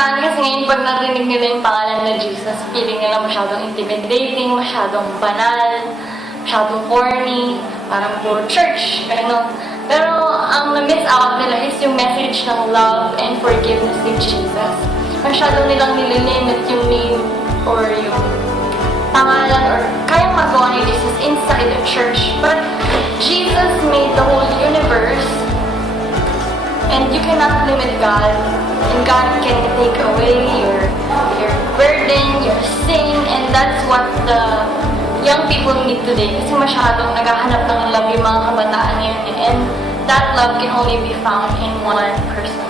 iba, kasi ngayon pag narinig nila yung pangalan na Jesus, feeling nila masyadong intimidating, masyadong banal, masyadong corny, parang puro church, gano'n. Pero ang na-miss out nila is yung message ng love and forgiveness ni Jesus. Masyado nilang nililimit yung name or yung pangalan or kayang magawa ni Jesus inside the church. But Jesus made the whole universe, and you cannot limit God. And God can take away your burden, your sin, and that's what the young people need today. Kasi masyadong naghahanap ng love yung mga kabataan ngayon. And that love can only be found in one person.